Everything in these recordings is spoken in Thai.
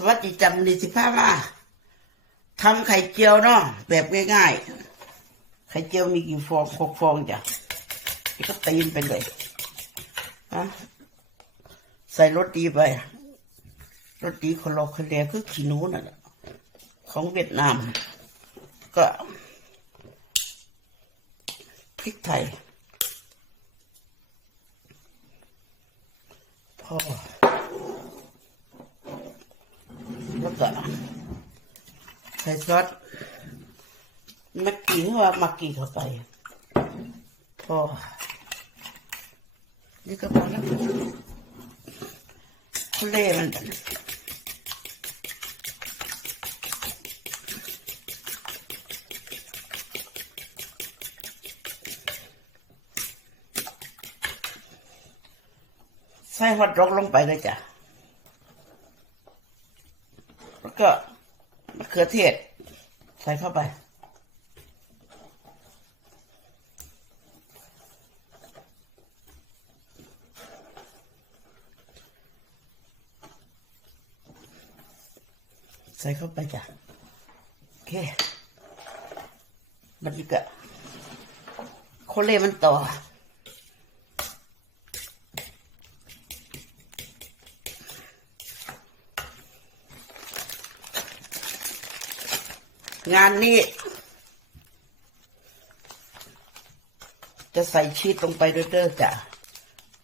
สวัสดีจำดีสิพามาทำไข่เจียวเนาะแบบง่ายๆ ไข่เจียวมีกี่ฟองหกฟองจ้ะก็ตีนไปเลยฮะใส่รสดีไปรสดีคนเราคนเดียคือขี้หนูน่ะของเวียดนาม ก็พริกไทยพอ แล้วก็ใส่ซอสมักกี้หรือว่ามักกี้เข้าไป พอ นี่ก็พอแล้วทะเลมันใส่ฮอตดอกลงไปเลยจ้ะ แล้ว ก็มะเขือเทศ ใส่เข้าไป ใส่เข้าไปจ้ะโอเค มันก็โคเล่มันต่อ งานนี้ จะใส่ชีสลงไปด้วยเด้อจ้ะ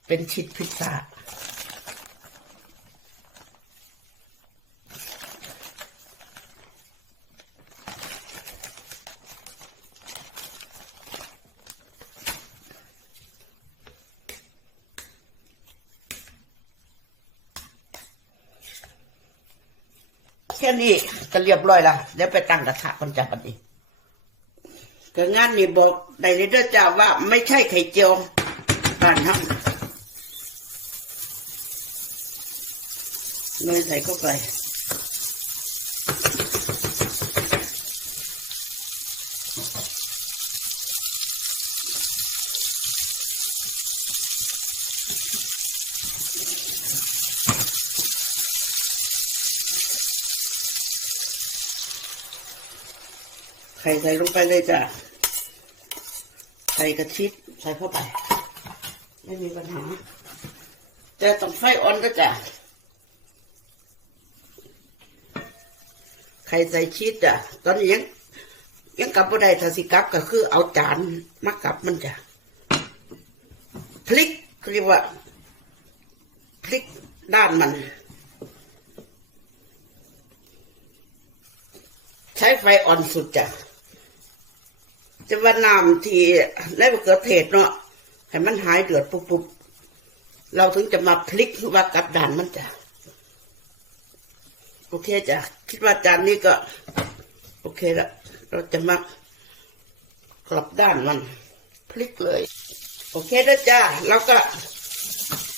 เป็นชีสพิซซ่าแค่นี้ ก็เรียบร้อยละเดี๋ยวไปตั้งกระทะคนจับกันอีกก็งานนี้บอกได้เลยเด้อจ้าว่าไม่ใช่ไข่เจียวบ้านทำเนยใส่เข้าไป ไข่ใส่ลงไปเลยจ้ะใส่กระชิดใส่เข้าไป ไม่มีปัญหา แต่ต้องไฟอ่อนก็จ้ะไข่ใส่ชีสจ้ะตอนนี้ยังยังกลับบ่ได้ถ้าสิกลับก็คือเอาจานมากลับมันจ้ะพลิกเขาเรียกว่าพลิกด้านมัน ใช้ไฟอ่อนสุดจ้ะ จะว่าน้ำที่ในมะเขือเทศเนาะให้มันหายเดือดปุ๊บๆเราถึงจะมาพลิกว่ากลับด่านมันจ้ะโอเคจ้ะคิดว่าจานนี้ก็ โอเคละเราจะมากลับด้านมัน พลิกเลย โอเคแล้วจ้าเราก็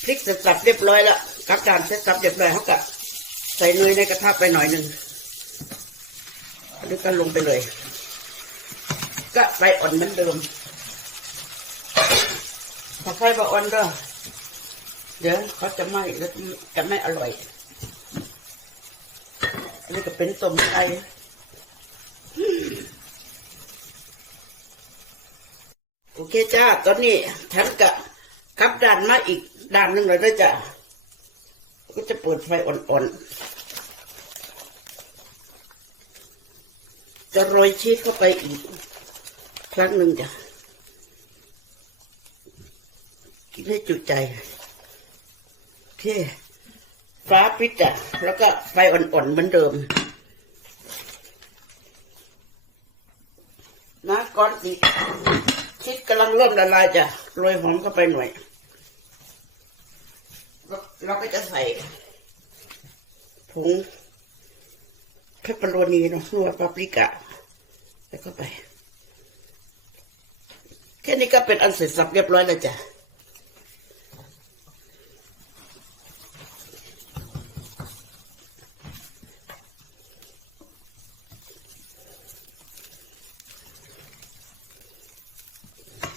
พลิกเสร็จสับเรียบร้อยแล้วกลับด้านเสร็จสับเรียบร้อยเขาก็ใส่เนยในกระทะไปหน่อยหนึ่งแล้วก็ลงไปเลย ก็ไฟอ่อนเหมือนเดิมถ้าไฟบ่อ่อนก็เดี๋ยวเขาจะไหม้แล้วจะไม่อร่อยอันนี้ก็เป็นต้มไก่โอเคจ้า ตอนนี้ฉันก็กลับด้านมาอีกด้านหนึ่งเลยด้วยจ้ะก็จะเปิดไฟอ่อนๆ จะโรยชีสเข้าไปอีก ครั้งหนึ่งจ้ะกินให้จุใจโอเคฟ้าปิดจ้ะแล้วก็ไฟอ่อนๆเหมือนเดิมนะก้อนอีกชีสกำลังเริ่มละลายจ้ะโรยหอมเข้าไปหน่อยแล้วเราก็จะใส่ผงเพปเปอโรนีเนาะหรือว่าปาปริก้าแล้วก็ไป แค่นี้ก็เป็นอันเสร็จสับเรียบร้อยแล้วจ้ะ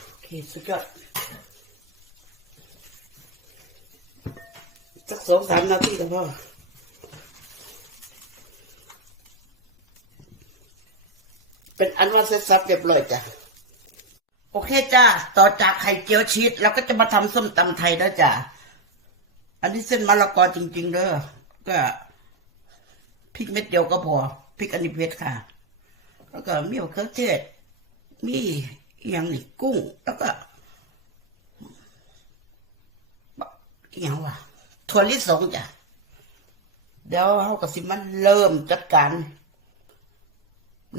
โอเคสุดยอดสักสองสามนาทีก็พอเป็นอันว่าเสร็จสับเรียบร้อยจ้ะ โอเคจ้าต่อจากไข่เจียวชีสเราก็จะมาทำส้มตำไทยแล้วจ้ะอันนี้เส้นมะละกอจริงๆเด้อก็พริกเม็ดเดียวก็พอพริกอันนี้เผ็ดค่ะ แล้วก็มีมะเขือเทศมีอย่างนี่กุ้ง แล้วก็อย่างวะถั่วลิสงจ้ะเดี๋ยวเขากับสิมันเริ่มจัดการ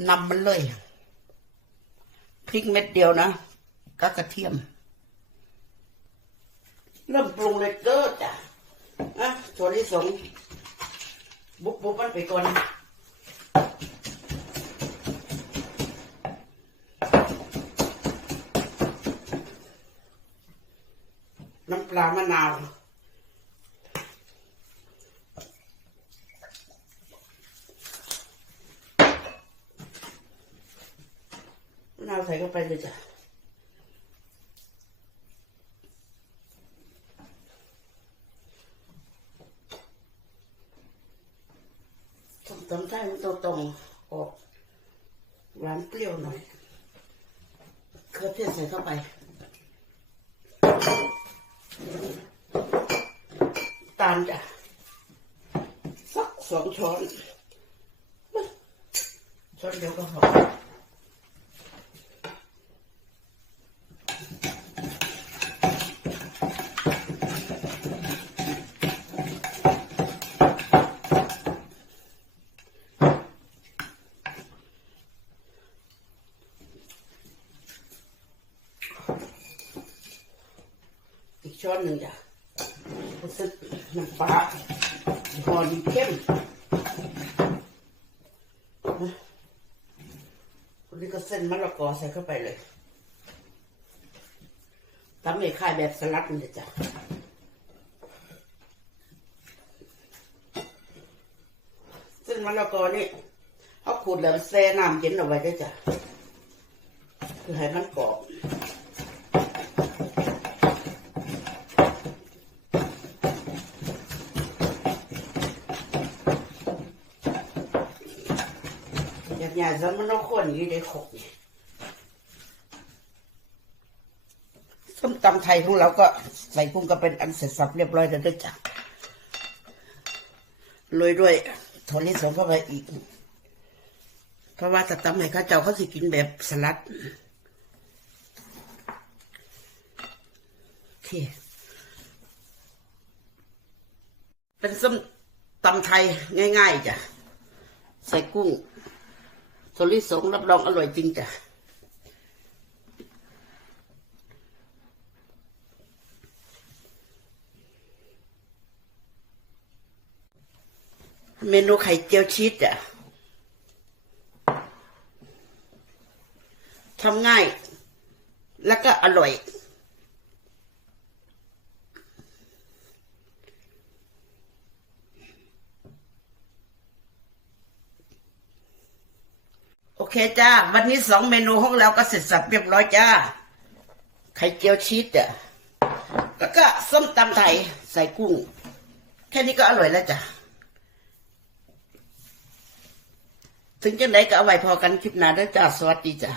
นำมันเลย พริกเม็ดเดียวนะก็กระเทียม เริ่มปรุงเลยเด้อจ้ะนะถั่วลิสงบุบบุบมันไปก่อนน้ำปลามะนาว มะนาวใส่เข้าไปเลยจ้ะตำตำไทยมันตรงๆออกหวานเปรี้ยวหน่อย เครือเทศใส่เข้าไป ตาลจ้ะ สักสองช้อน ช้อนเดียวก็พอ ช้อนหนึ่งจ้ะรู้สึกน้ำปลาพอดีเข้มคนนี้ก็เส้นมะละกอใส่เข้าไปเลยทำให้คล้ายแบบสลัดนี่จ้ะเส้นมะละกอนี่เอาขูดแล้วแช่น้ำเย็นเอาไว้ด้วยจ้ะคือให้มันกรอบ อยากอยากจะมันเอาคนอยู่ในขกนี่ส้มตำไทยของเราก็ใส่กุ้งก็เป็นอันเสร็จสับเรียบร้อยแล้วด้วยจ้ะโรยด้วยถั่วลิสงเข้าไปอีก เพราะว่าจะตำให้เข้าเจ้าเขาสิกินแบบสลัดโอเคเป็นส้มตำไทยง่าย ๆจ้ะใส่กุ้ง ถั่วลิสงรับรองอร่อยจริงจ้ะเมนูไข่เจียวชีสอะทำง่าย แล้วก็อร่อย โอเค จ้า วันนี้สองเมนูของเราก็เสร็จสับเรียบร้อยจ้า ไข่เจียวชีสอะแล้วก็ส้มตำไทยใส่กุ้ง แค่นี้ก็อร่อยแล้วจ้ะ ถึงจะไหนก็เอาไว้พอกันคลิปหน้าด้วยจ้า สวัสดีจ้า